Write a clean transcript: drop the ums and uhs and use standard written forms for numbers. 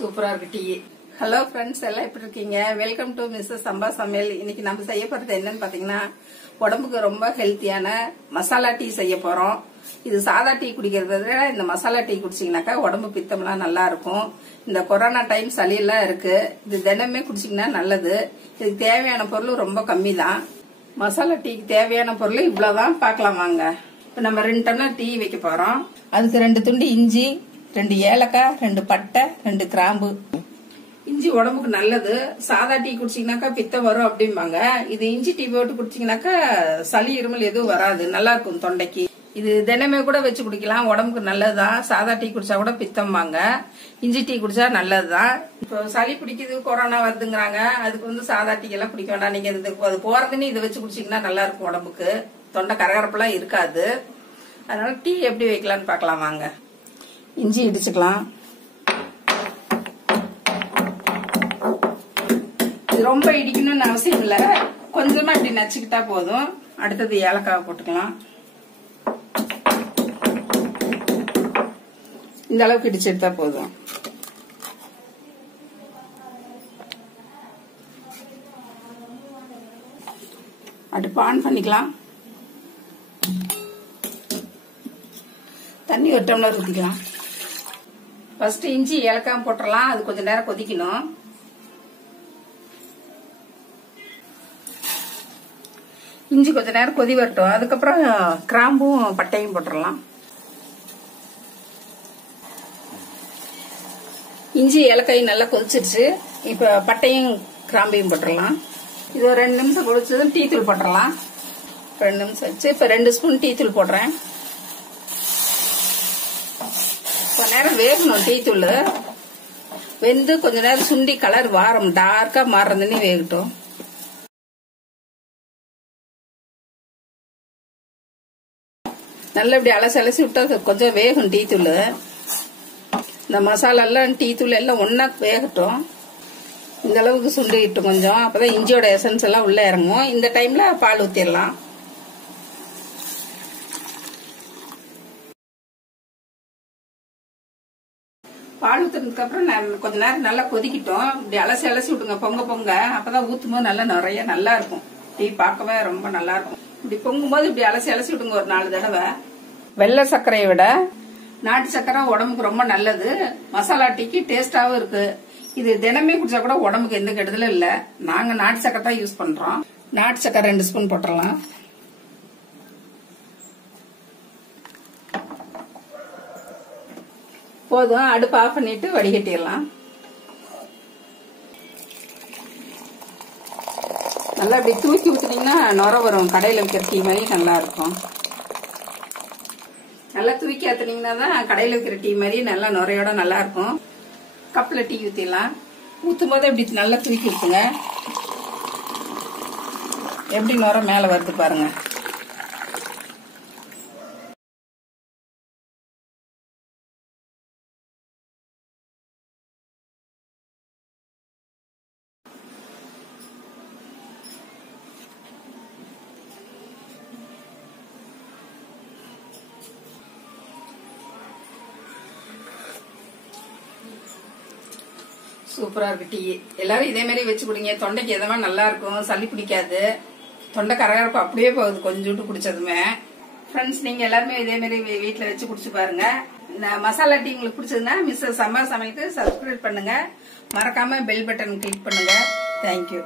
சூப்பரா இருக்கு tea. Hello friends, எல்லாம் எப்படி இருக்கீங்க? வெல்கம் டு மிஸ்ஸஸ் சம்பா சமையல். இன்னைக்கு நம்ம செய்ய போறது என்னன்னு பாத்தீங்கன்னா, உடம்புக்கு ரொம்ப ஹெல்த்தியான மசாலா டீ செய்ய போறோம். இது சாதா டீ குடிக்கிறத விட இந்த மசாலா டீ குடிச்சீங்கன்னாக்கா உடம்பு பித்தம்லாம் நல்லா இருக்கும். இந்த கொரோனா டைம் சளி எல்லாம் இருக்கு, இது தினமே குடிச்சீங்கன்னா நல்லது. இதுக்கு தேவையான பொருள் ரொம்ப கம்மி தான். மசாலா டீக்கு தேவையான பொருள் இவ்வளவுதான். பார்க்கலாம் வாங்க. இப்ப நம்ம 2 டம்ளர் டீ வைக்க போறோம். அதுக்கு 2 துண்டு இஞ்சி, 2 ஏலக்காய், 2 பட்டை, 2 கிராம்பு. இஞ்சி உடம்புக்கு நல்லது. சாதா டீ குடிச்சீங்கன்னாக்கா பித்தம் வரும் அப்படிம்பாங்க. இது இஞ்சி டீ போட்டு குடிச்சீங்கன்னாக்கா சளி இருமல் எதுவும் வராது, நல்லா இருக்கும் தொண்டைக்கு. இது தினமே கூட வச்சு குடிக்கலாம், உடம்புக்கு நல்லதுதான். சாதா டீ குடிச்சா கூட பித்தம்பாங்க, இஞ்சி டீ குடிச்சா நல்லதுதான். இப்போ சளி பிடிக்குது, கொரோனா வருதுங்கிறாங்க, அதுக்கு சாதா டீ எல்லாம் குடிக்க வேண்டாம். நீங்க அது போறதுன்னு இதை வச்சு குடிச்சீங்கன்னா நல்லா இருக்கும், உடம்புக்கு தொண்டை கரகரப்பெல்லாம் இருக்காது. அதனால டீ எப்படி வைக்கலாம்னு பார்க்கலாம் வாங்க. இஞ்சி இடிச்சுக்கலாம். இது ரொம்ப இடிக்கணும்னு அவசியம் இல்ல, கொஞ்சமா இப்படி நச்சுக்கிட்டா போதும். அடுத்தது ஏலக்காய் போட்டுக்கலாம். இந்த அளவுக்கு இடிச்சு எடுத்தா போதும். அடுப்பு ஆன் பண்ணிக்கலாம். தண்ணி 1 டம்ளர் ஊத்திக்கலாம். ஃபர்ஸ்ட் இஞ்சி ஏலக்காய் போட்டுடலாம். அது கொஞ்ச நேரம் கொதிக்கணும். இஞ்சி கொஞ்ச நேரம் கொதி வரட்டும். அதுக்கப்புறம் கிராம்பும் பட்டையும் போட்டுடலாம். இஞ்சி ஏலக்காய் நல்லா கொதிச்சிருச்சு. இப்ப பட்டையும் கிராம்பையும் போட்டுடலாம். இது ஒரு 2 நிமிஷம் கொதிச்சதும் டீ தூள் போட்டுடலாம். 2 நிமிஷம் வச்சு இப்ப 2 ஸ்பூன் டீ தூள் போடுறேன். கொஞ்ச நேரம் வேகணும். டீ தூள் வெந்து கொஞ்ச நேரம் சுண்டி கலர் வாரம் டார்க்கா மாறுறதுன்னு வேகட்டும். நல்லா இப்படி அலசி விட்டா கொஞ்சம் வேகும் டீ தூள். இந்த மசாலா எல்லாம் டீ தூள் எல்லாம் ஒன்னா வேகட்டும். இந்த அளவுக்கு சுண்டிட்டு கொஞ்சம், அப்பதான் இஞ்சியோட எசன்ஸ் எல்லாம் உள்ள இறங்கும். இந்த டைம்ல பால் ஊத்திடலாம். பால் ஊத்துனதுக்கு அப்புறம் கொஞ்ச நேரம் நல்லா கொதிக்கிட்டோம். இப்படி அலசி விடுங்க பொங்க பொங்க. அப்பதான் ஊத்தும் போது நல்லா நிறைய நல்லா இருக்கும். டீ பார்க்கவே ரொம்ப நல்லா இருக்கும். இப்படி பொங்கும் போது இப்படி அலசி விடுங்க ஒரு 4 தடவை. வெள்ளை சர்க்கரையை விட நாட்டு சர்க்கரை உடம்புக்கு ரொம்ப நல்லது. மசாலா டீக்கு டேஸ்டாவும் இருக்கு. இது தினமே குடிச்சா கூட உடம்புக்கு எந்த கெடுதலும் இல்ல. நாங்க நாட்டு சர்க்கரை தான் யூஸ் பண்றோம். நாட்டு சர்க்கரை 2 ஸ்பூன் போட்டுடலாம். போதும். அடுப்பு ஆஃப் பண்ணிட்டு வடிகட்டிடலாம். நல்லா இப்படி தூக்கி ஊத்துனீங்கன்னா நுர வரும். கடையில விற்கிற டீ மாதிரி நல்லா இருக்கும். நல்லா தூக்கி ஆத்துனீங்கன்னா தான் கடையில விற்கிற டீ மாதிரி நல்லா நுரையோட நல்லா இருக்கும். கப்ல டீ ஊத்திடலாம். ஊத்தும் போது இப்படி நல்லா தூக்கி ஊத்துங்க. எப்படி நுர மேல வருது பாருங்க. சூப்பரா இருக்கு டீ. எல்லாரும் இதே மாதிரி வச்சு குடிங்க. தொண்டைக்கு எதமா நல்லா இருக்கும், சளி பிடிக்காது, தொண்டை கரகரப்பு அப்படியே போகுது கொஞ்சோண்டு குடிச்சதுமே. ஃப்ரெண்ட்ஸ், நீங்க எல்லாருமே இதே மாதிரி வீட்டுல வச்சு குடிச்சு பாருங்க. இந்த மசாலா டீ உங்களுக்கு பிடிச்சதுன்னா மிஸ்ஸஸ் சம்பா சமையலுக்கு சப்ஸ்கிரைப் பண்ணுங்க. மறக்காம பெல் பட்டன் கிளிக் பண்ணுங்க. தேங்க்யூ.